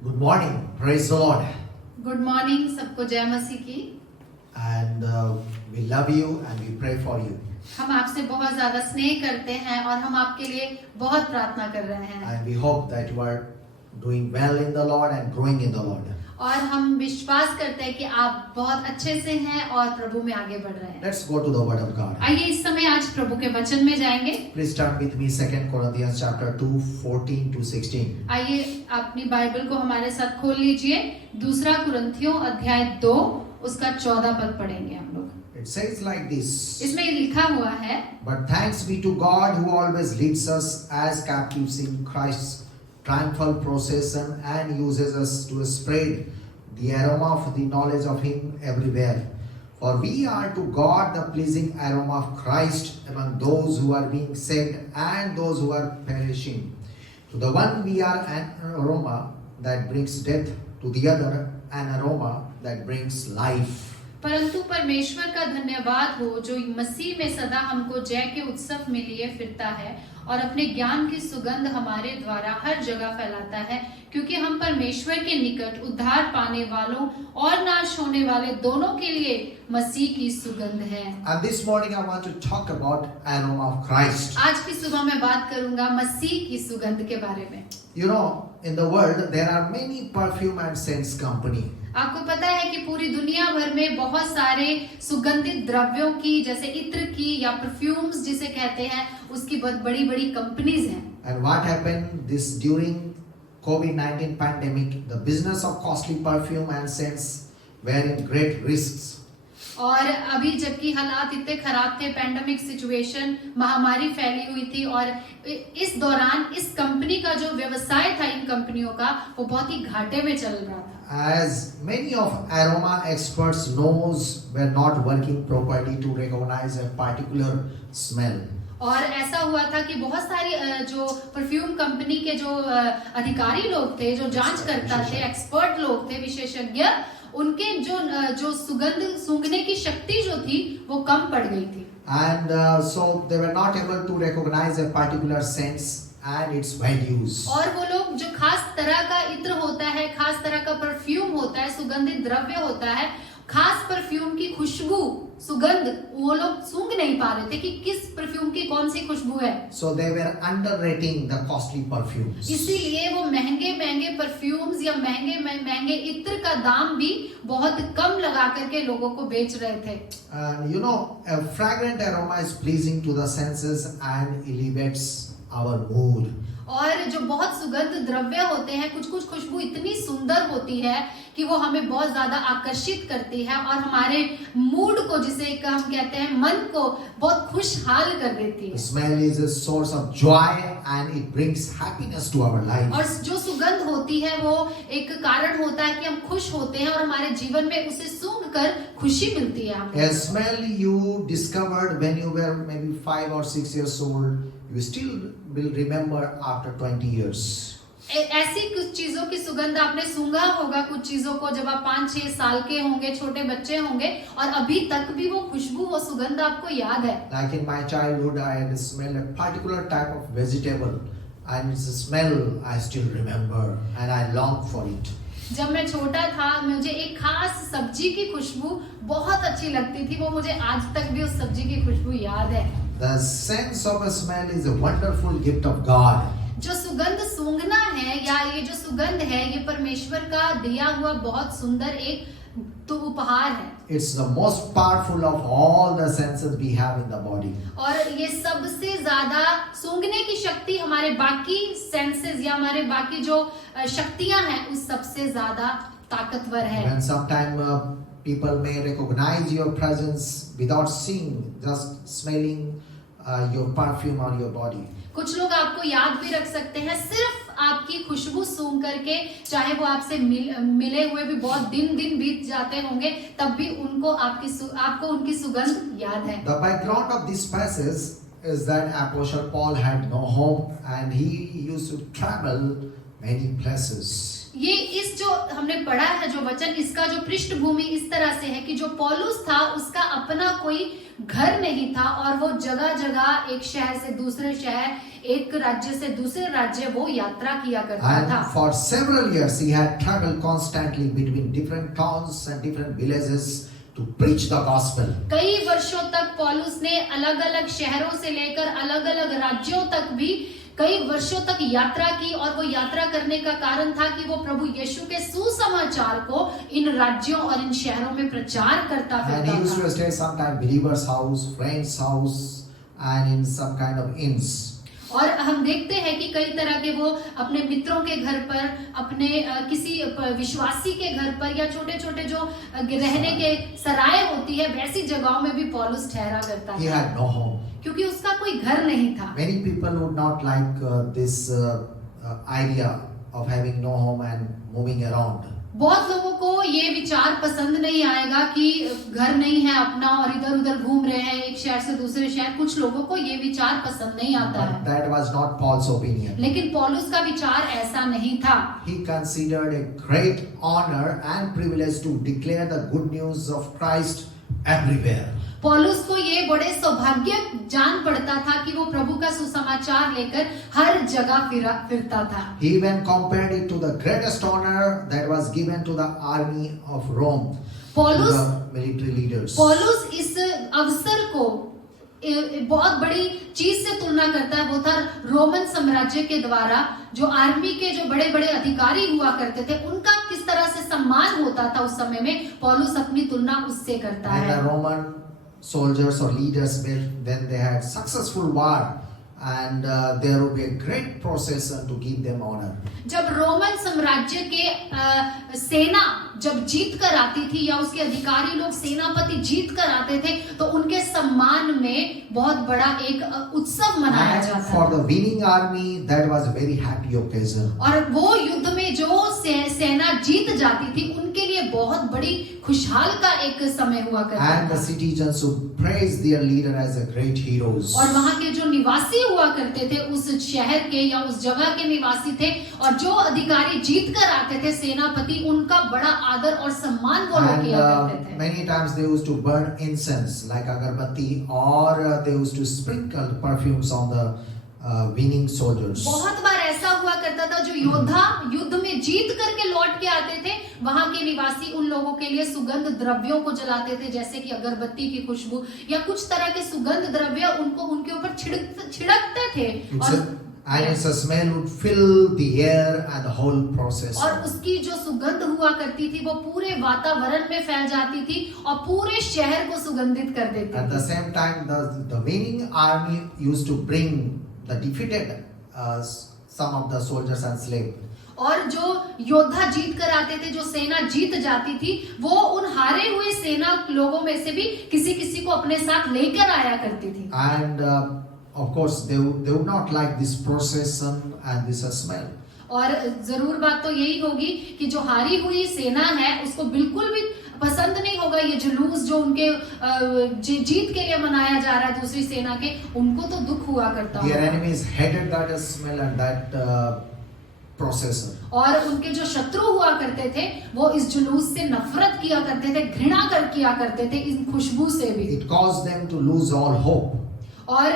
Good morning, praise the Lord. Good morning, सबको जय मसीह की। And we love you and we pray for you. हम आपसे बहुत ज्यादा स्नेह करते हैं और हम आपके लिए बहुत प्रार्थना कर रहे हैं And we hope that you are doing well in the Lord and growing in the Lord. और हम विश्वास करते हैं कि आप बहुत अच्छे से हैं और प्रभु में आगे बढ़ रहे हैं। Let's go to the Word of God. आइए इस समय आज प्रभु के वचन में जाएंगे। Please turn with me 2 Corinthians chapter 2, 14 to 16. आइए अपनी बाइबल को हमारे साथ खोल लीजिए। दूसरा कुरिन्थियों अध्याय 2 उसका 14 पद पढ़ेंगे हम लोग। It says like this. इसमें लिखा हुआ है, But thanks be to God who always leads us as captives in Christ's triumphal procession and uses us to spread the aroma of the knowledge of Him everywhere. For we are to God the pleasing aroma of Christ among those who are being saved and those who are perishing. To the one we are an aroma that brings death, to the other an aroma that brings life. परंतु परमेश्वर का धन्यवाद हो जो मसीह में सदा हमको जय के उत्सव में लिए फिरता है और अपने ज्ञान की सुगंध हमारे द्वारा हर जगह फैलाता है, क्योंकि हम परमेश्वर के निकट उद्धार पाने वालों और नाश होने वाले दोनों के लिए मसीह की सुगंध है। And this morning I want to talk about aroma of Christ. आज की सुबह मैं बात करूंगा मसीह की सुगंध के बारे में। You know, in the world there are many perfume and scents company. आपको पता है कि पूरी दुनिया भर में बहुत सारे सुगंधित द्रव्यों की, जैसे इत्र की या परफ्यूम्स जिसे कहते हैं, उसकी बहुत बड़ी बड़ी कंपनीज हैं। And what happened this during COVID-19 pandemic, the business of costly perfume and scents were in great risks. और अभी जबकि हालात इतने खराब थे, पैंडेमिक सिचुएशन, महामारी फैली हुई थी और इस दौरान इस कंपनी का जो व्यवसाय था, इन कंपनियों का, वो बहुत ही घाटे में चल रहा था। As many of aroma experts knows were not working properly to recognize a particular smell. और ऐसा हुआ था कि बहुत सारी जो परफ्यूम कंपनी के जो अधिकारी लोग थे, जो जांच करता थे, एक्सपर्ट लोग थे, विशेषज्ञ, उनके जो सुगंध सूंघने की शक्ति जो थी वो कम पड़ गई थी। And so they were not able to recognize a particular scent and its values. और वो लोग जो खास तरह का इत्र होता है, खास तरह का परफ्यूम होता है, सुगंधित द्रव्य होता है, खास परफ्यूम की खुशबू, सुगंध, वो लोग सूंघ नहीं पा रहे थे कि किस परफ्यूम की कौन सी खुशबू है। So they were underrating the costly perfumes. इसीलिए वो महंगे महंगे परफ्यूम्स या महंगे महंगे इत्र का दाम भी बहुत कम लगा करके लोगों को बेच रहे थे। And you know, a fragrant aroma is pleasing to the senses and elevates our mood. और जो बहुत सुगंध द्रव्य होते हैं, कुछ कुछ खुशबू इतनी सुंदर होती है कि वो हमें बहुत ज्यादा आकर्षित करती है और हमारे मूड को, जिसे हम कहते हैं, मन को बहुत खुशहाल कर देती है। The smell is a source of joy and it brings happiness to our life. और जो सुगंध होती है वो एक कारण होता है कि हम खुश होते हैं और हमारे जीवन में उसे सूंघ कर खुशी मिलती है हमें। A smell you discovered when you were maybe 5 or 6 years old, you still will remember after 20 years. ऐसी कुछ चीजों की सुगंध आपने सूंघा होगा, कुछ चीजों को जब आप 5-6 साल के होंगे, छोटे बच्चे होंगे, और अभी तक भी वो खुशबू, वो सुगंध आपको याद है। Like in my childhood, I had smelled a particular type of vegetable, and its smell I still remember, and I long for it. जब मैं छोटा था, मुझे एक खास सब्जी की खुशबू बहुत अच्छी लगती थी, वो मुझे आज तक भी उस सब्जी की खुशबू याद है। The sense of a smell is a wonderful gift of God. जो सुगंध सूंघना है या ये जो सुगंध है, ये परमेश्वर का दिया हुआ बहुत सुंदर एक तो उपहार है। It's the most powerful of all the senses we have in the body. और ये सबसे ज्यादा सूंघने की शक्ति हमारे बाकी सेंसेस या हमारे बाकी जो शक्तियां हैं, उस सबसे ज्यादा ताकतवर है। When sometime people may recognize your presence without seeing, just smelling your perfume on your body. कुछ लोग आपको याद भी रख सकते हैं सिर्फ आपकी खुशबू सूंघ करके, चाहे वो आपसे मिले हुए भी बहुत दिन बीत जाते होंगे, तब भी उनको आपको उनकी सुगंध याद है। The background of this passage is that Apostle Paul had no home and he used to travel many places. ये इस जो हमने पढ़ा है जो वचन, इसका जो पृष्ठभूमि इस तरह से है कि जो पौलुस था उसका अपना कोई घर नहीं था और वो जगह जगह एक शहर से दूसरे शहर, एक राज्य से दूसरे राज्य वो यात्रा किया करता था। And for several years he had traveled constantly between different towns and different villages to preach the gospel. कई वर्षों तक पौलुस ने अलग अलग शहरों से लेकर अलग अलग राज्यों तक भी कई वर्षों तक यात्रा की, और वो यात्रा करने का कारण था कि वो प्रभु यीशु के सुसमाचार को इन राज्यों और इन शहरों में प्रचार करता And he used था। to stay sometimes believers' house, friends' house, and in some kind of inns. और हम देखते हैं कि कई तरह के वो अपने मित्रों के घर पर, अपने किसी विश्वासी के घर पर, या छोटे छोटे जो रहने के सराय होती है वैसी जगहों में भी पौलुस ठहरा करता He था, had no home. क्योंकि उसका कोई घर नहीं था। Many people would not like this idea of having no home and moving around. बहुत लोगों को ये विचार पसंद नहीं आएगा कि घर नहीं है अपना और इधर उधर घूम रहे हैं एक शहर से दूसरे शहर। कुछ लोगों को ये विचार पसंद नहीं आता But है, that was not Paul's opinion. लेकिन पौलुस का विचार ऐसा नहीं था। He considered a great honor and privilege to declare the good news of Christ everywhere. पौलुस को ये बड़े सौभाग्य जान पड़ता था कि वो प्रभु का सुसमाचार लेकर हर जगह फिरता था। He even compared it to the greatest honor that was given to the army of Rome, to पौलुस the military leaders. पौलुस इस अवसर को बहुत बड़ी चीज से तुलना करता है। वो था रोमन साम्राज्य के द्वारा जो आर्मी के जो बड़े बड़े अधिकारी हुआ करते थे, उनका किस तरह से सम्मान होता था उस समय में, पौलुस अपनी तुलना उससे करता And है। the Roman soldiers or leaders, when they had successful war, and there would be a great procession to give them honor. जब रोमन साम्राज्य के सेना जब जीत कर आती थी, या उसके अधिकारी लोग सेनापति जीत कर आते थे, तो उनके सम्मान में बहुत बड़ा एक उत्सव मनाया And जाता for था। the winning army, that was a very happy occasion. और वो युद्ध में जो सेना जीत जाती थी, उनके लिए बहुत बड़ी खुशहाल का एक समय हुआ करता And the था। citizens would praise their leader as a great heroes. और वहां के जो निवासी हुआ करते थे, उस शहर के या उस जगह के निवासी थे, और जो अधिकारी जीत कर आते थे सेनापति, उनका बड़ा आदर और सम्मान वो लोग And किया करते थे। many times they used to burn incense like agarbatti, or they used to sprinkle perfumes on the winning soldiers. बहुत बार ऐसा हुआ करता था, जो योद्धा युद्ध में जीत करके लौट के आते थे, वहां के निवासी उन लोगों के लिए सुगंध द्रव्यों को जलाते थे, जैसे कि अगरबत्ती की खुशबू या कुछ तरह के सुगंध द्रव्य उनको उनके ऊपर छिड़कते थे, And its smell would fill the air and the whole process. और उसकी जो सुगंध हुआ करती थी वो पूरे वातावरण में फैल जाती थी और पूरे शहर को सुगंधित कर देती At the थी। same time, the winning army used to bring the defeated some of the soldiers and slaves. और जो योद्धा जीत कर आते थे, जो सेना जीत जाती थी, वो उन हारे हुए सेना लोगों में से भी किसी किसी को अपने साथ लेकर आया करती थी। And of course, they would not like this procession and this smell. और जरूर बात तो यही होगी कि जो हारी हुई सेना है उसको बिल्कुल भी पसंद नहीं होगा ये जुलूस जो उनके जीत के लिए मनाया जा रहा है दूसरी सेना के, उनको तो दुख हुआ करता Their होगा। enemies hated that smell and that procession. और उनके जो शत्रु हुआ करते थे वो इस जुलूस से नफरत किया करते थे, घृणा किया करते थे इस खुशबू से भी। It caused them to lose all hope. और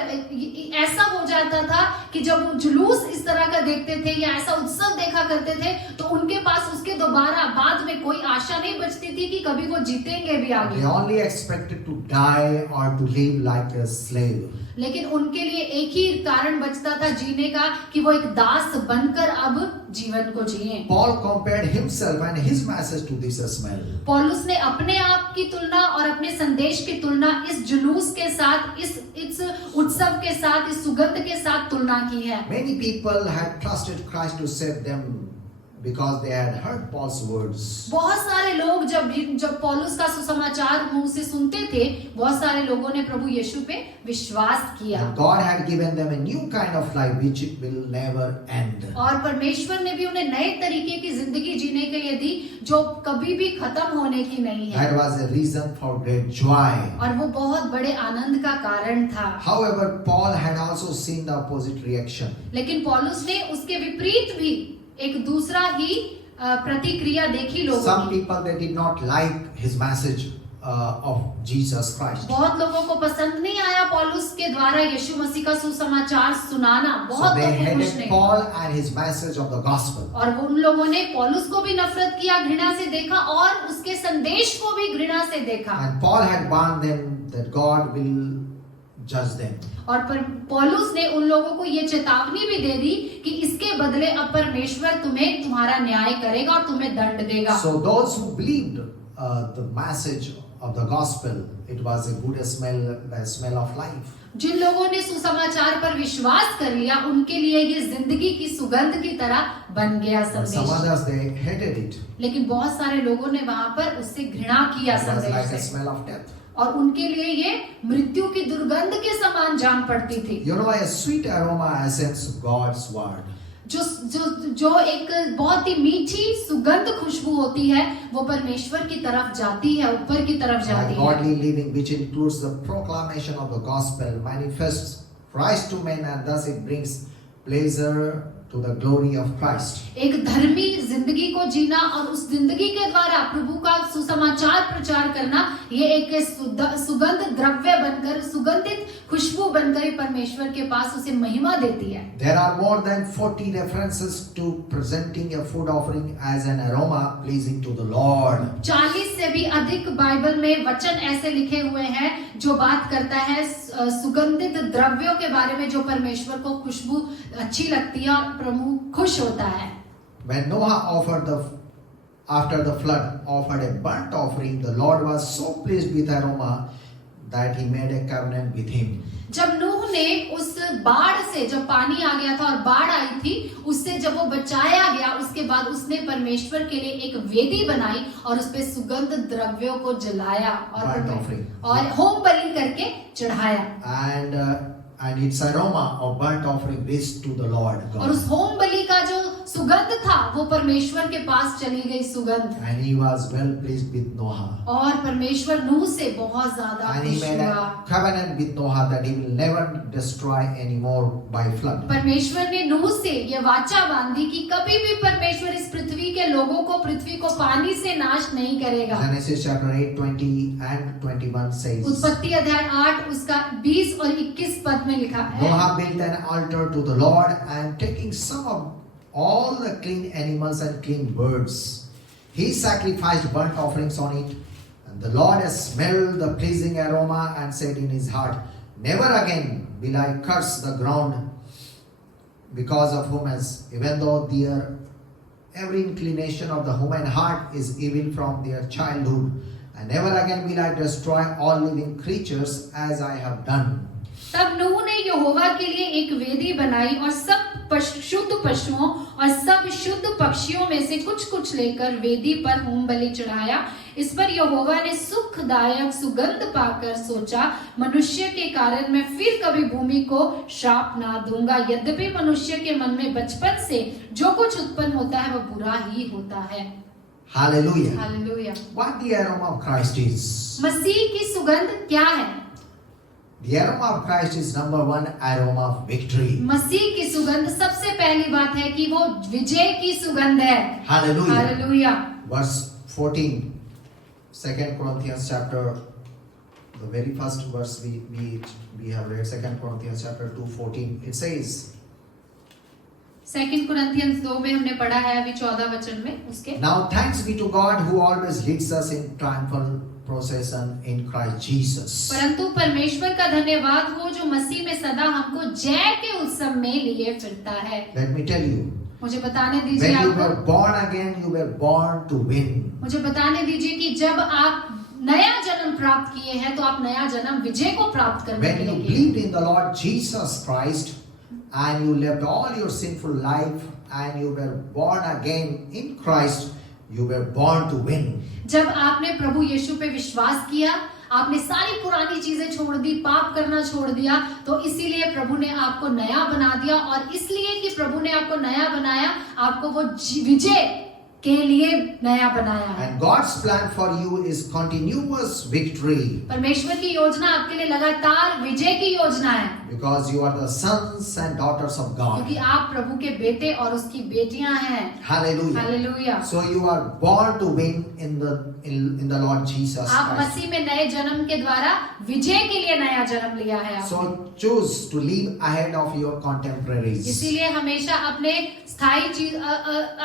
ऐसा हो जाता था कि जब वो जुलूस इस तरह का देखते थे या ऐसा उत्सव देखा करते थे, तो उनके पास उसके दोबारा बाद में कोई आशा नहीं बचती थी कि कभी वो जीतेंगे भी आगे। They only expected to die or to live like a slave. लेकिन उनके लिए एक ही कारण बचता था जीने का, कि वो एक दास बनकर अब जीवन को जिए। Paul compared himself and his message to this smell. पौलुस ने अपने आप की तुलना और अपने संदेश की तुलना इस जुलूस के साथ, इस उत्सव के साथ, इस सुगंध के साथ तुलना की है। Many people had trusted Christ to save them because they had heard Paul's words. बहुत सारे लोग जब पौलुस का सुसमाचार मुंह से सुनते थे, बहुत सारे लोगों ने प्रभु यीशु पे विश्वास किया। And God had given them a new kind of life which will never end. और परमेश्वर ने भी उन्हें नए तरीके की जिंदगी जीने के लिए दी जो कभी भी खत्म होने की नहीं है। That was a reason for great joy. और वो बहुत बड़े आनंद का कारण था। However, Paul had also seen the opposite reaction. लेकिन पौलुस ने उसके विपरीत भी एक दूसरा ही प्रतिक्रिया देखी लोगों Some की। people, they did not like his message of Jesus Christ. बहुत लोगों को पसंद नहीं आया पौलुस के द्वारा यीशु मसीह का सुसमाचार सुनाना, So बहुत they लोगों को खुश hated नहीं। Paul and his message of the gospel. और उन लोगों ने पौलुस को भी नफरत किया, घृणा से देखा और उसके संदेश को भी घृणा से देखा। And Paul had warned them that God will judge them. और पौलुस ने उन लोगों को ये चेतावनी भी दे दी कि इसके बदले अब परमेश्वर तुम्हें तुम्हारा न्याय करेगा और तुम्हें दंड देगा। So those who believed the message of the gospel, it was a good smell, the smell of life. जिन लोगों ने सुसमाचार पर विश्वास कर लिया उनके लिए ये जिंदगी की सुगंध की तरह बन गया But some संदेश। others, they hated it. लेकिन बहुत सारे लोगों ने वहां पर उससे घृणा किया It was like a संदेश से, smell of death. और उनके लिए ये मृत्यु की दुर्गंध के समान जान पड़ती थी। You know, a sweet aroma essence of God's word. जो जो जो एक बहुत ही मीठी सुगंध खुशबू होती है वो परमेश्वर की तरफ जाती है, ऊपर की तरफ A जाती है। godly living which includes the proclamation of the gospel manifests Christ to men, and thus it brings pleasure to the glory of Christ. एक धर्मी जिंदगी को जीना और उस जिंदगी के द्वारा प्रभु का सुसमाचार प्रचार करना, ये एक सुगंध द्रव्य बनकर, सुगंधित खुशबू बनकर परमेश्वर के पास उसे महिमा देती है। There are more than 40 references to presenting a food offering as an aroma pleasing to the Lord. 40 से भी अधिक बाइबल में वचन ऐसे लिखे हुए हैं जो बात करता है सुगंधित द्रव्यों के बारे में, जो परमेश्वर को खुशबू अच्छी लगती है और प्रभु खुश होता है। When Noah after the flood offered a burnt offering, the Lord was so pleased with aroma that he made a covenant with him. जब नूह ने उस बाढ़ से, जब पानी आ गया था और बाढ़ आई थी, उससे जब वो बचाया गया, उसके बाद उसने परमेश्वर के लिए एक वेदी बनाई और उस पे सुगंध द्रव्यों को जलाया और होम बलि करके चढ़ाया। And its aroma of burnt offering reached to the Lord God. और उस होम बलि का जो सुगंध था वो परमेश्वर के पास चली गई सुगंध। And he was well pleased with Noah. और परमेश्वर नूह से बहुत ज्यादा And he खुश made हुआ। a covenant with Noah that he will never destroy anymore by flood. परमेश्वर ने नूह से ये वाचा बांधी कि कभी भी परमेश्वर इस पृथ्वी के लोगों को, पृथ्वी को पानी से नाश नहीं करेगा। Genesis chapter 8, 20 and 21 says, उत्पत्ति अध्याय 8 उसका 20 और 21 पद में लिखा है। Noah built an altar to the Lord, and taking some of all the clean animals and clean birds, he sacrificed burnt offerings on it. And the Lord smelled the pleasing aroma and said in his heart, Never again will I curse the ground because of humans, even though every inclination of the human heart is evil from their childhood. And never again will I destroy all living creatures as I have done. तब नूह ने यहोवा के लिए एक वेदी बनाई और सब शुद्ध पशुओं और सब शुद्ध पक्षियों में से कुछ कुछ लेकर वेदी पर होम बलि चढ़ाया। इस पर यहोवा ने सुखदायक सुगंध पाकर सोचा, मनुष्य के कारण मैं फिर कभी भूमि को श्राप ना दूंगा। यद्यपि मनुष्य के मन में बचपन से जो कुछ उत्पन्न होता है वह बुरा ही होता है। Hallelujah. Hallelujah. What the aroma of Christ is? मसीह की सुगंध क्या है? The aroma of Christ is number one, aroma of victory. मसीह की सुगंध सबसे पहली बात है कि वो विजय की सुगंध है। Hallelujah. Hallelujah. Verse 14, 2 Corinthians chapter, the very first verse we have read, 2 Corinthians chapter 2, 14. It says, 2 कुरिन्थियंस 2 में हमने पढ़ा है अभी 14 वचन में उसके। Now thanks be to God who always leads us in triumphal procession in Christ Jesus. परंतु परमेश्वर का धन्यवाद हो जो मसीह में सदा हमको जय के उत्सव में लिए फिरता है। Let me tell you, मुझे बताने दीजिए when you आपको, were born again, you were born to win. मुझे बताने दीजिए कि जब आप नया जन्म प्राप्त किए हैं तो आप नया जन्म विजय को प्राप्त करने When के you लिए। believed in the Lord Jesus Christ and you left all your sinful life and you were born again in Christ, you were born to win. जब आपने प्रभु यीशु पे विश्वास किया, आपने सारी पुरानी चीजें छोड़ दी, पाप करना छोड़ दिया, तो इसीलिए प्रभु ने आपको नया बना दिया। और इसलिए कि प्रभु ने आपको नया बनाया, आपको वो विजय के लिए नया बनाया है। And God's plan for you is continuous victory. परमेश्वर की योजना आपके लिए लगातार विजय की योजना है। Because you are the sons and daughters of God. क्योंकि आप प्रभु के बेटे और उसकी बेटियां हैं। Hallelujah. Hallelujah. So you are born to win in the Lord Jesus आप Christ. मसीह में नए जन्म के द्वारा विजय के लिए नया जन्म लिया है आपने। So choose to live ahead of your contemporaries. इसीलिए हमेशा अपने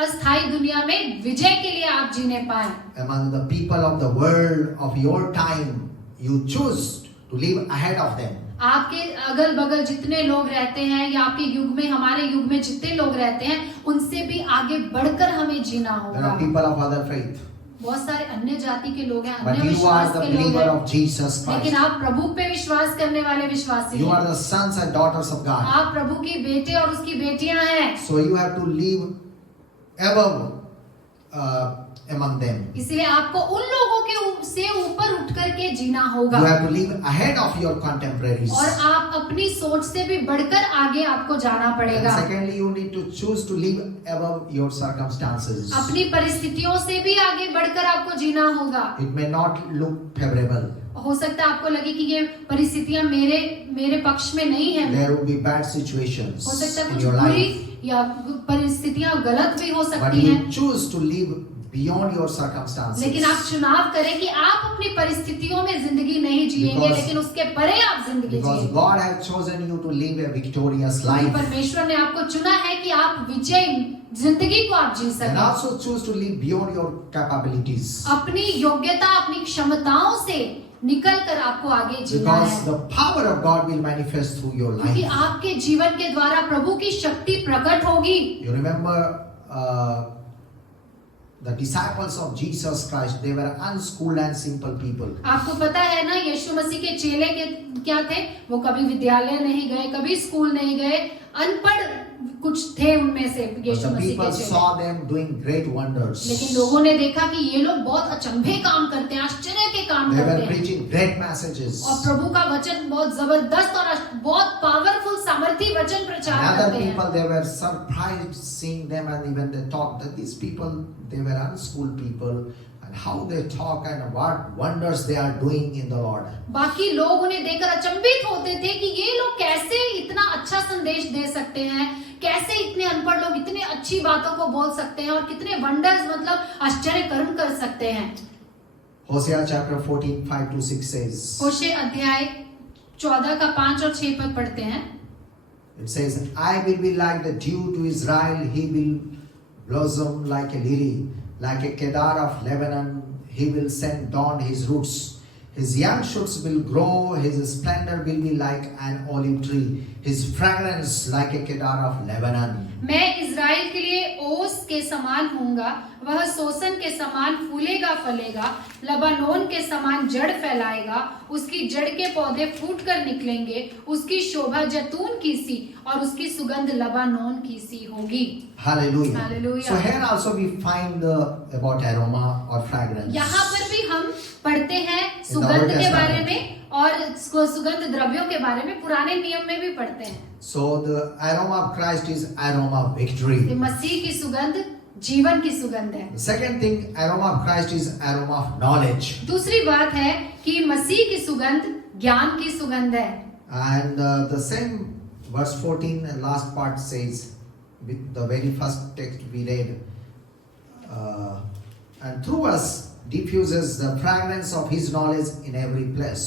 अस्थायी दुनिया में विजय के लिए आप जीने पाए। Among the people of the world of your time, you choose to live ahead of them. आपके अगल बगल जितने लोग रहते हैं या आपके युग में, हमारे युग में जितने लोग रहते हैं, उनसे भी आगे बढ़कर हमें जीना There होगा। are people of other faith. बहुत सारे अन्य जाति के लोग हैं, But अन्य you are विश्वास the के लोग believer हैं, of Jesus लेकिन Christ. आप प्रभु पे विश्वास करने वाले विश्वासी You are हैं। the sons and daughters of God. आप प्रभु की बेटे और उसकी बेटियां हैं। So you have to live above among them. इसलिए आपको उन लोगों के से ऊपर उठ करके जीना होगा। You have to live ahead of your contemporaries. और आप अपनी सोच से भी बढ़कर आगे आपको जाना And पड़ेगा। secondly, you need to choose to live above your circumstances. अपनी परिस्थितियों से भी आगे बढ़कर आपको जीना होगा। It may not look favorable. हो सकता है आपको लगे कि ये परिस्थितियां मेरे पक्ष में नहीं है। There will be bad situations हो सकता है in कुछ your बुरी life. या परिस्थितियां गलत भी हो But सकती हैं, you choose to live beyond your circumstances. लेकिन आप चुनाव करें कि आप अपनी परिस्थितियों में जिंदगी नहीं जिएंगे, Because- लेकिन उसके परे आप जिंदगी Because जिएंगे। God has chosen you to live a victorious क्योंकि life. परमेश्वर ने आपको चुना है कि आप विजय जिंदगी को आप जी And सकें। also choose to live beyond your capabilities. अपनी योग्यता, अपनी क्षमताओं से निकल कर आपको आगे जीना Because है, the power of God will manifest through your क्योंकि life. आपके जीवन के द्वारा प्रभु की शक्ति प्रकट होगी। You remember the disciples of Jesus Christ, they were unschooled and simple people. आपको पता है ना, यीशु मसीह के चेले के क्या थे? वो कभी विद्यालय नहीं गए, कभी स्कूल नहीं गए, अनपढ़ कुछ थे उनमें से But Yeshu the Masih people के चेले। saw them doing great wonders. लेकिन लोगों ने देखा कि ये लोग बहुत अचंभे काम करते हैं, आश्चर्य के काम They करते were हैं, preaching great messages. और प्रभु का वचन बहुत जबरदस्त और बहुत पावरफुल सामर्थी वचन प्रचार And other करते हैं। people, they were surprised seeing them, and even they talked that these people, they were unschooled people, and how they talk and what wonders they are doing in the Lord. बाकी लोग उन्हें देखकर अचंभित होते थे कि ये लोग कैसे इतना अच्छा संदेश दे सकते हैं, कैसे इतने अनपढ़ लोग इतने अच्छी बातों को बोल सकते हैं और कितने वंडर्स मतलब आश्चर्य कर्म कर सकते हैं। Hosea chapter 14, 5 to 6 says, होशे अध्याय 14 का 5 और 6 पद पढ़ते हैं। it says, I will be like the dew to Israel, he will blossom like a lily, like a cedar of Lebanon, he will send down his roots. His young shoots will grow, his splendor will be like an olive tree, his fragrance like a cedar of Lebanon. मैं Israel के लिए ओस के समान होऊंगा, वह सोसन के समान फूलेगा फलेगा, लबानोन के समान जड़ फैलाएगा, उसकी जड़ के पौधे फूट कर निकलेंगे, उसकी शोभा जैतून की सी और उसकी सुगंध लबानोन की सी होगी। Hallelujah. Hallelujah. So here also we find about aroma or fragrance. यहाँ पर भी हम पढ़ते हैं सुगंध के बारे में और सुगंध द्रव्यों के बारे में, पुराने नियम में भी पढ़ते हैं। So the aroma of Christ is aroma of victory. ये मसीह की सुगंध जीवन की सुगंध है। The second thing, aroma of Christ is aroma of knowledge. दूसरी बात है कि मसीह की सुगंध ज्ञान की सुगंध है। And the same verse 14 and last part says, with the very first text we read, and through us diffuses the fragrance of his knowledge in every place.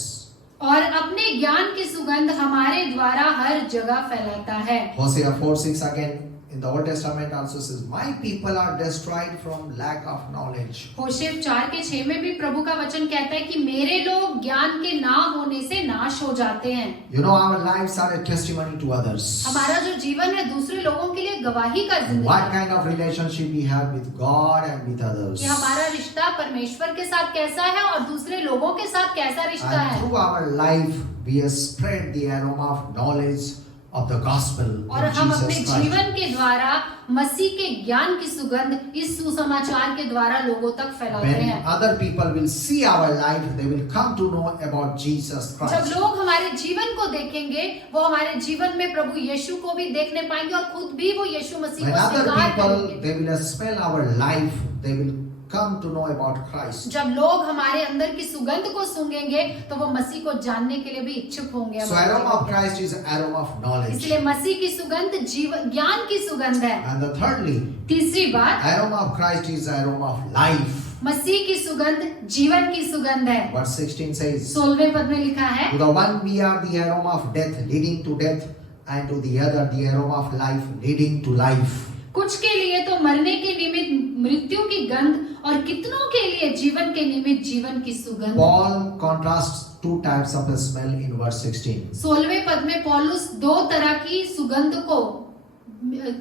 और अपने ज्ञान की सुगंध हमारे द्वारा हर जगह फैलाता है। Hosea 4:6 again in the Old Testament also says, my people are destroyed from lack of knowledge. होशे 4:6 में भी प्रभु का वचन कहता है कि मेरे लोग ज्ञान के ना होने से नाश हो जाते हैं। You know, our lives are a testimony to others. हमारा जो जीवन है दूसरे लोगों के लिए गवाही का जिंदगी What है kind of relationship we have with God and with others. कि हमारा रिश्ता परमेश्वर के साथ कैसा है और दूसरे लोगों के साथ कैसा रिश्ता And है। through our life, we have spread the aroma of knowledge of the gospel और of हम अपने Jesus Christ. जीवन के द्वारा मसीह के ज्ञान की सुगंध इस सुसमाचार के द्वारा लोगों तक फैलाते When हैं। other people will see our life, they will come to know about Jesus जब Christ. लोग हमारे जीवन को देखेंगे, वो हमारे जीवन में प्रभु यीशु को भी देखने पाएंगे और खुद भी वो यीशु मसीह When को other स्वीकार people, करेंगे। they will smell our life, they will come to know about Christ. जब लोग हमारे अंदर की सुगंध को सूंघेंगे तो वो मसीह को जानने के लिए भी इच्छुक होंगे So हमारे aroma of जीवन में। Christ is aroma of knowledge. इसलिए मसीह की सुगंध जीवन ज्ञान की सुगंध है। And the thirdly, तीसरी बात, aroma of Christ is aroma of life. मसीह की सुगंध जीवन की सुगंध है। Verse 16 says, 16वें पद में लिखा है, to the one we are the aroma of death leading to death, and to the other the aroma of life leading to life. कुछ के लिए तो मरने के निमित्त मृत्यु की गंध और कितनों के लिए जीवन के निमित्त जीवन की सुगंध। Paul contrasts two types of a smell in verse 16. 16वें पद में पौलुस दो तरह की सुगंध को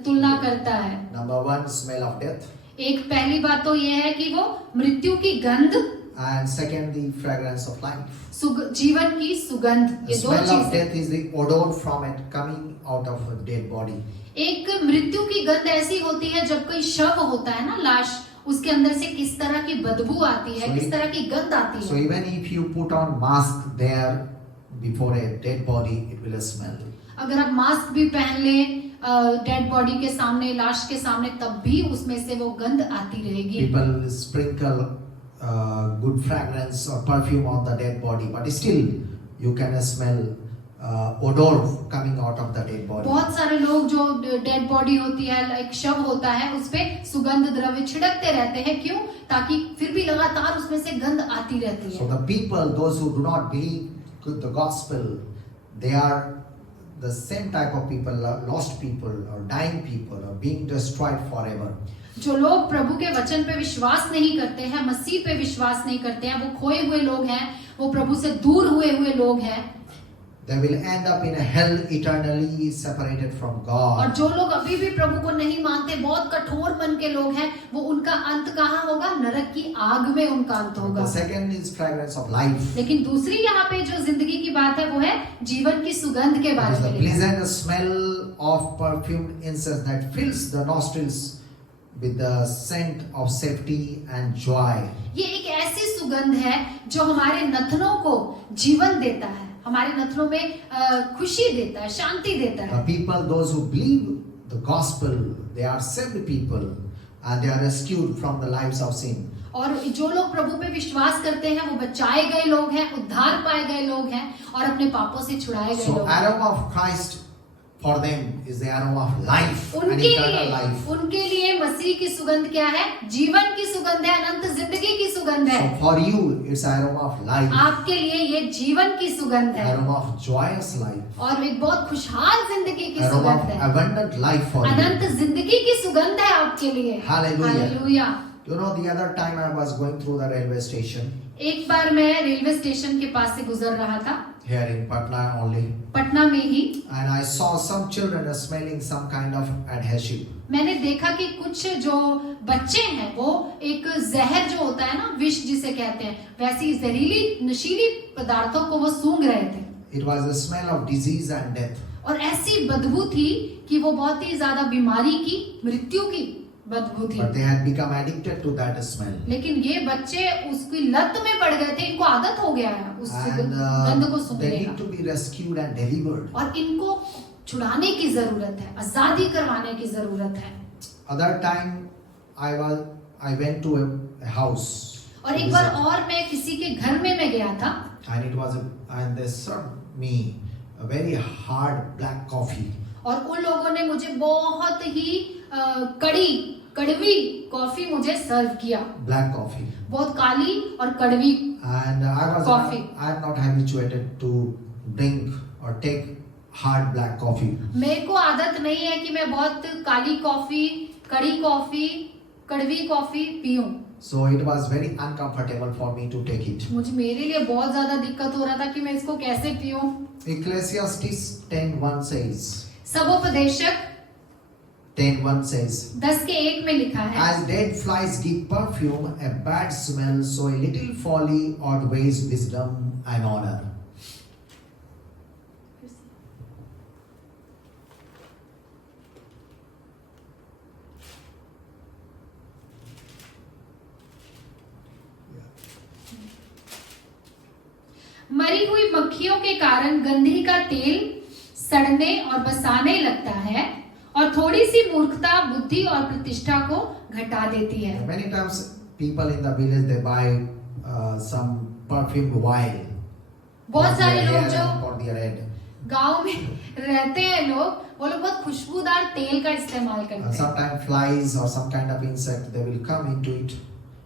तुलना करता है। Number one, smell of death, एक पहली बात तो यह है कि वो मृत्यु की गंध, and second, the fragrance of life. जीवन की सुगंध, The ये दो smell of चीजें। death is the odor from it coming out of a dead body. एक मृत्यु की गंध ऐसी होती है जब कोई शव होता है ना, लाश, उसके अंदर से किस तरह की बदबू आती है, किस तरह की गंध आती So है। even if you put on mask there before a dead body, it will smell. अगर आप मास्क भी पहन ले डेड बॉडी के सामने, लाश के सामने, तब भी उसमें से वो गंध आती रहेगी। People sprinkle good fragrance or perfume on the dead body, but still you can smell odor coming out of the dead body. बहुत सारे लोग जो डेड बॉडी होती है, एक शव होता है, उस पे सुगंध द्रव्य छिड़कते रहते हैं। क्यों? ताकि फिर भी लगातार उसमें से गंध आती रहती So है। the people, those who do not believe the gospel, they are the same type of people, lost people or dying people or being destroyed forever. जो लोग प्रभु के वचन पे विश्वास नहीं करते हैं, मसीह पे विश्वास नहीं करते हैं, वो खोए हुए लोग हैं, वो प्रभु से दूर हुए हुए लोग हैं। They will end up in a hell eternally separated from God. और जो लोग अभी भी प्रभु को नहीं मानते, बहुत कठोर मन के लोग हैं, वो उनका अंत कहाँ होगा? नरक की आग में उनका अंत होगा। The second is fragrance of life. लेकिन दूसरी यहाँ पे जो जिंदगी की बात है वो है जीवन की सुगंध के It बारे is the में लिखा है। pleasant smell of perfumed incense that fills the nostrils with the scent of safety and joy. ये एक ऐसी सुगंध है जो हमारे नथनों को जीवन देता है, हमारे नथनों में खुशी देता है, शांति देता The है। people, those who believe the gospel, they are saved people and they are rescued from the lives of sin. और जो लोग प्रभु पे विश्वास करते हैं वो बचाए गए लोग हैं, उद्धार पाए गए लोग हैं और अपने पापों से छुड़ाए गए So लोग हैं। aroma of Christ for them is the aroma of life and उनके eternal लिए life. उनके लिए मसीह की सुगंध क्या है? जीवन की सुगंध है, अनंत जिंदगी की सुगंध है। So for you, it's aroma of life, आपके लिए ये जीवन की सुगंध है aroma of joyous life, और एक बहुत खुशहाल जिंदगी की aroma सुगंध of है, abundant life for you. अनंत जिंदगी की सुगंध है आपके लिए। Hallelujah. Hallelujah. You know, the other time I was going through the railway station एक बार मैं रेलवे स्टेशन के पास से गुजर रहा था, here in Patna only, Patna में ही। and I saw some children are smelling some kind of adhesive. मैंने देखा कि कुछ जो बच्चे हैं वो एक जहर जो होता है ना, विष जिसे कहते हैं, वैसी जहरीली नशीली पदार्थों को वो सूंघ रहे थे। It was the smell of disease and death. और ऐसी बदबू थी कि वो बहुत ही ज्यादा बीमारी की, मृत्यु की बदबू थी। But they had become addicted to that smell. लेकिन ये बच्चे उसकी लत में पड़ गए थे, इनको आदत हो गया है उस And गंध को they सूंघने need का। to be rescued and delivered. और इनको छुड़ाने की जरूरत है, आजादी करवाने की जरूरत है। Other time I went to a house. और एक बार और मैं किसी के घर में मैं गया था And they served me a very hard black coffee. और उन लोगों ने मुझे बहुत ही कड़वी कॉफी मुझे सर्व किया, Black coffee. बहुत काली और कड़वी। And Coffee. I am not habituated to drink or take hard black coffee. मेरे को आदत नहीं है कि मैं बहुत काली कॉफी, कड़ी कॉफी, कड़वी coffee पीऊं। So it was very uncomfortable for me to take it. मेरे लिए बहुत ज्यादा दिक्कत हो रहा था कि मैं इसको कैसे पीऊं। Ecclesiastes 10:1 says, सबोपदेशक 10:1 says, 10:1 में लिखा है, as dead flies give perfume, a bad smell, so a little folly outweighs wisdom and honor. मरी हुई मक्खियों के कारण गंधी का तेल सड़ने और बसाने लगता है और थोड़ी सी मूर्खता बुद्धि और प्रतिष्ठा को घटा देती है। Many times people in the village, they buy some perfumed oil बहुत for सारे their लोग hair जो and for their head. गांव में रहते हैं लोग, वो लोग बहुत खुशबूदार तेल का इस्तेमाल करते हैं। Sometimes flies or some kind of insect, they will come into it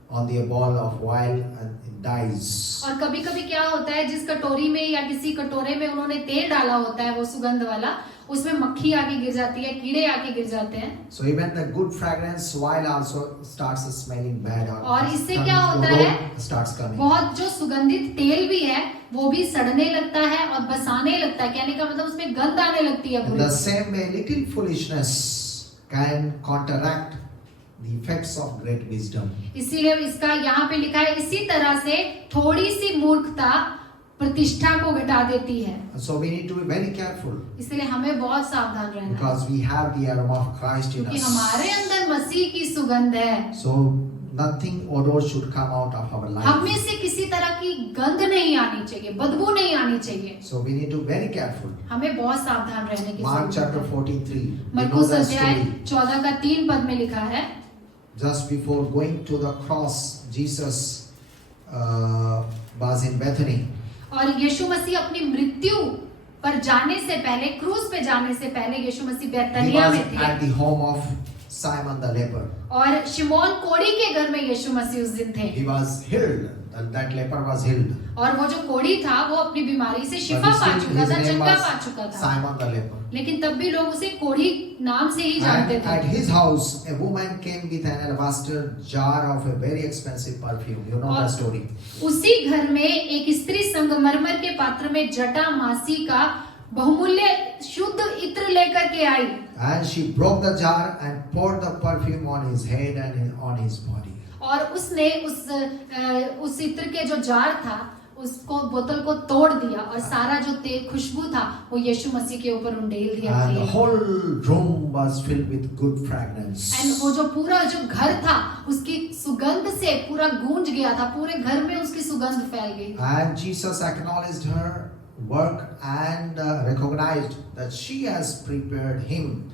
on the ball of oil and it dies. और कभी कभी क्या होता है, जिस कटोरी में या किसी कटोरे में उन्होंने तेल डाला होता है वो सुगंध वाला, उसमें मक्खी आके गिर जाती है, कीड़े आके गिर जाते हैं। So even the good fragrance oil also starts smelling bad. और इससे क्या होता है, starts coming. बहुत जो सुगंधित तेल भी है वो भी सड़ने लगता है और बसाने लगता है, कहने का मतलब उसमें गंध आने लगती है। In the same way, little foolishness can counteract the effects of great wisdom. इसीलिए इसका यहाँ पे लिखा है, इसी तरह से थोड़ी सी मूर्खता प्रतिष्ठा को घटा देती है। So we need to be very careful. इसलिए हमें बहुत सावधान रहना है, Because we have the aroma of Christ in क्योंकि us. हमारे अंदर मसीह की सुगंध है। So nothing odor should come out of our life. हम में से किसी तरह की गंध नहीं आनी चाहिए, बदबू नहीं आनी चाहिए। So we need to be very careful. हमें बहुत सावधान रहने की Mark जरूरत chapter है। 43. We know मरकुस the अध्याय story. 14 का 3 पद में लिखा है, Just before going to the cross, Jesus was in Bethany. और यीशु मसीह अपनी मृत्यु पर जाने से पहले, क्रूस पे जाने से पहले यीशु मसीह He बैतनिया was में थे। at the home of Simon the leper. और शिमोन कोढ़ी के घर में यीशु मसीह उस दिन थे। He was healed. That leper was healed. और वो जो कोढ़ी था वो अपनी बीमारी से शिफा But पा still चुका his था, name चंगा was पा चुका था। Simon the leper. लेकिन तब भी लोग उसे कोढ़ी नाम से ही जानते And थे। at his house, a woman came with an alabaster jar of a very expensive perfume. You know the story. उसी घर में एक स्त्री संगमरमर के पात्र में जटा मासी का बहुमूल्य शुद्ध इत्र लेकर के आई। And she broke the jar and poured the perfume on his head and on his body. और उसने उस इत्र के जो जार था उसको, बोतल को तोड़ दिया और सारा जो तेल खुशबू था वो यीशु मसीह के ऊपर उंडेल दिया। And the whole room was filled with good fragrance. And वो जो पूरा जो घर था उसकी सुगंध से पूरा गूंज गया था, पूरे घर में उसकी सुगंध फैल गई। And Jesus acknowledged her work and recognized that she has prepared him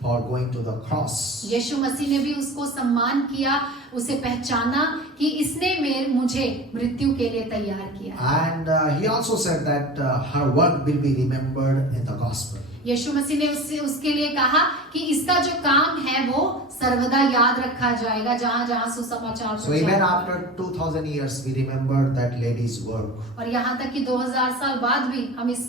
for going to the cross. यीशु मसीह ने भी उसको सम्मान किया, उसे पहचाना कि इसने मुझे मृत्यु के लिए तैयार किया। And he also said that her work will be remembered in the gospel. यीशु मसीह ने उसके लिए कहा कि इसका जो काम है वो सर्वदा याद रखा जाएगा, जहाँ जहाँ सुसमाचार So even after 2000 years we remember that lady's work. और यहाँ तक कि 2000 साल बाद भी हम इस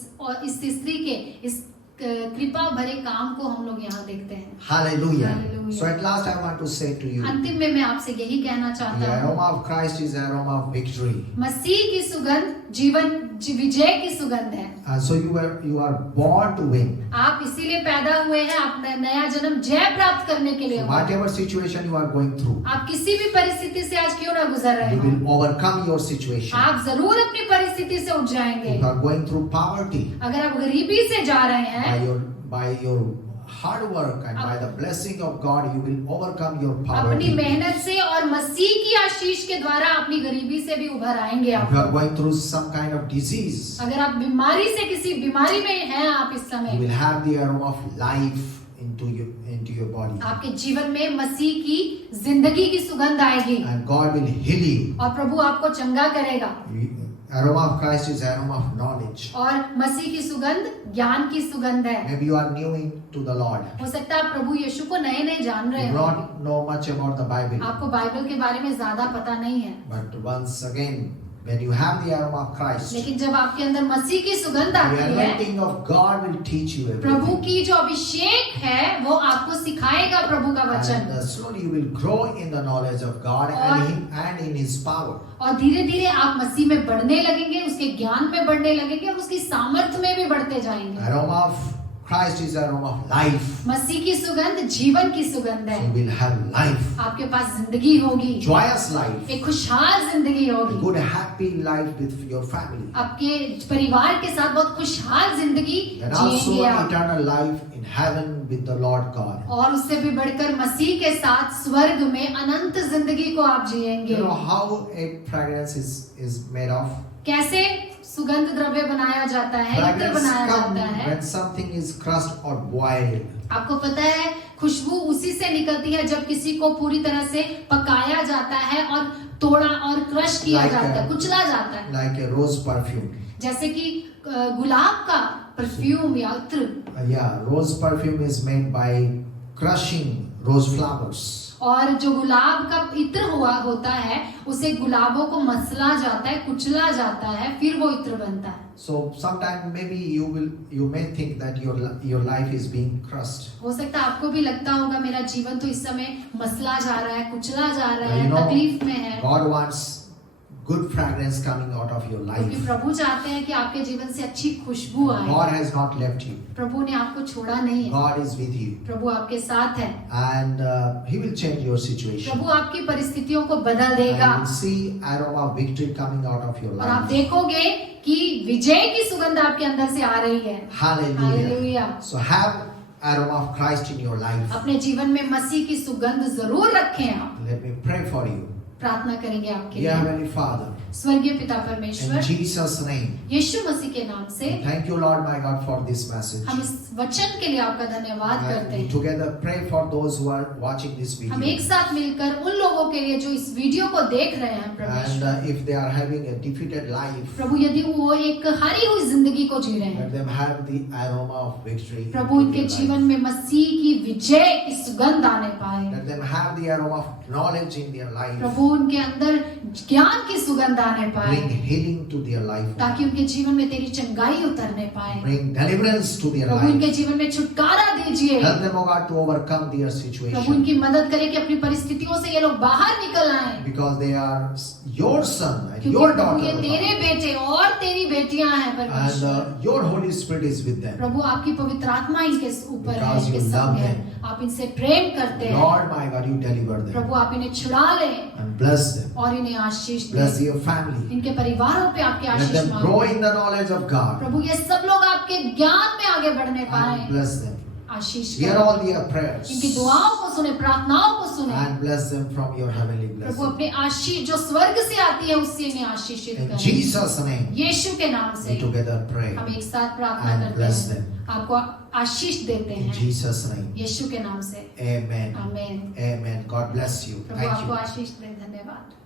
स्त्री के इस कृपा भरे काम को हम लोग यहाँ देखते हैं। Hallelujah. Hallelujah. So at last I want to say to you, अंतिम में मैं आपसे यही कहना the चाहता हूँ, aroma of Christ is the aroma of victory. मसीह की सुगंध जीवन विजय की सुगंध है। So you are born to win. आप इसीलिए पैदा हुए हैं, आप नया जन्म जय प्राप्त करने के लिए। So whatever situation you are going through, आप किसी भी परिस्थिति से आज क्यों ना गुजर रहे you हो, will overcome your situation. आप जरूर अपनी परिस्थिति से उठ जाएंगे। If you are going through poverty, अगर आप गरीबी से जा रहे हैं, by your hard work and by the blessing of God, you will overcome your अपनी poverty. मेहनत से और मसीह की आशीष के द्वारा अपनी गरीबी से भी उभर आएंगे If आप। you are going through some kind of disease, अगर आप बीमारी से, किसी बीमारी में हैं आप इस you समय, will have the aroma of life into your body. आपके जीवन में मसीह की जिंदगी की सुगंध आएगी And God will heal you. और प्रभु आपको चंगा करेगा। Aroma of Christ is aroma of knowledge. और मसीह की सुगंध ज्ञान की सुगंध है। Maybe you are new to the Lord. हो सकता है आप प्रभु यीशु को नए नए जान रहे You do हो, not know much about the Bible. आपको बाइबल के बारे में ज्यादा पता नहीं है, But once again, when you have the aroma of Christ, लेकिन जब आपके अंदर मसीह की सुगंध the आती है, anointing of God will teach you Prabhu everything. की जो अभिषेक है वो आपको सिखाएगा प्रभु का वचन, And slowly you will grow in the knowledge of God and in His power. और धीरे धीरे आप मसीह में बढ़ने लगेंगे, उसके ज्ञान में बढ़ने लगेंगे और उसकी सामर्थ्य में भी बढ़ते जाएंगे। Aroma of Christ is aroma of life. मसीह की सुगंध जीवन की सुगंध है। You will have life, आपके पास जिंदगी होगी, joyous life, एक खुशहाल जिंदगी a होगी, good happy life with your family, आपके परिवार के साथ बहुत खुशहाल जिंदगी and also जिएंगे आप। eternal life in heaven with the Lord God. और उससे भी बढ़कर मसीह के साथ स्वर्ग में अनंत जिंदगी को आप जिएंगे। You know how a fragrance is made of? कैसे सुगंध द्रव्य बनाया जाता है, इत्र Fragrance बनाया comes जाता है। when something is crushed or boiled. आपको पता है खुशबू उसी से निकलती है जब किसी को पूरी तरह से पकाया जाता है और तोड़ा और क्रश किया Like जाता है, a- कुचला जाता है। like a rose perfume. जैसे कि गुलाब का परफ्यूम या इत्र, Yeah, rose perfume is made by crushing rose flowers. और जो गुलाब का इत्र हुआ होता है उसे गुलाबों को मसला जाता है, कुचला जाता है, फिर वो इत्र बनता है। So sometimes maybe you may think that your life is being crushed. हो सकता है आपको भी लगता होगा मेरा जीवन तो इस समय मसला जा रहा है, कुचला जा रहा है, You know, तकलीफ में है। God wants good fragrance coming out of your क्योंकि life. प्रभु चाहते हैं कि आपके जीवन से अच्छी खुशबू आए। God has not left you. प्रभु ने आपको छोड़ा नहीं है, God is with you, प्रभु आपके साथ है, and He will change your situation. प्रभु आपकी परिस्थितियों को बदल देगा And you will see aroma of victory coming out of your और आप life. देखोगे कि विजय की सुगंध आपके अंदर से आ रही है। Hallelujah. Hallelujah. So have aroma of Christ in your life. अपने जीवन में मसीह की सुगंध जरूर रखें आप। Let me pray for you. प्रार्थना करेंगे आपके Dear लिए। Heavenly Father, स्वर्गीय पिता in परमेश्वर, Jesus' name, यीशु मसीह के नाम से thank you, Lord my God, for this message. हम इस वचन के लिए आपका धन्यवाद करते And we हैं। together pray for those who are watching this हम video. एक साथ मिलकर उन लोगों के लिए जो इस वीडियो को देख रहे हैं And परमेश्वर, if they are having a defeated life, प्रभु यदि वो एक हारी हुई जिंदगी को जी रहे हैं, let them have the aroma of victory. Prabhu into इनके their जीवन life. में मसीह की विजय की सुगंध आने पाए। Let them have the aroma of knowledge in their life. प्रभु उनके अंदर ज्ञान की सुगंध आने पाए, Bring healing to their life. ताकि उनके जीवन में तेरी चंगाई उतरने पाए। Bring deliverance to their प्रभु उनके life. जीवन में छुटकारा दीजिए। Help them, O God, to overcome their Prabhu situation. उनकी मदद करे कि अपनी परिस्थितियों से ये लोग बाहर निकल आए, Because they are your son and क्योंकि your प्रभु ये daughter. तेरे बेटे और तेरी बेटियां हैं And परमेश्वर। your Holy Spirit is with them. प्रभु आपकी पवित्र आत्मा इनके ऊपर है, Because इनके you love संग है, them. आप इनसे प्रेम करते हैं। Lord my God, you deliver them प्रभु आप इन्हें छुड़ा लें and bless them. और इन्हें आशीष Bless दें। your family. इनके परिवारों पे आपके Let आशीष them grow मांगें। in the knowledge of God प्रभु ये सब लोग आपके ज्ञान में आगे बढ़ने and पाए, bless them. आशीष Hear करें। all their prayers इनकी दुआओं को सुने, प्रार्थनाओं को सुने। and bless them from your heavenly Prabhu blessing. अपने आशीष जो स्वर्ग से आती है उससे इन्हें आशीषित In करें। Jesus' name, यीशु के नाम से we together pray. हम एक साथ प्रार्थना And करते bless हैं, them. आपको आशीष देते In हैं Jesus' name, यीशु के नाम से। amen. आमीन। Amen. God bless you. Prabhu Thank आपको you. आशीष दे। धन्यवाद।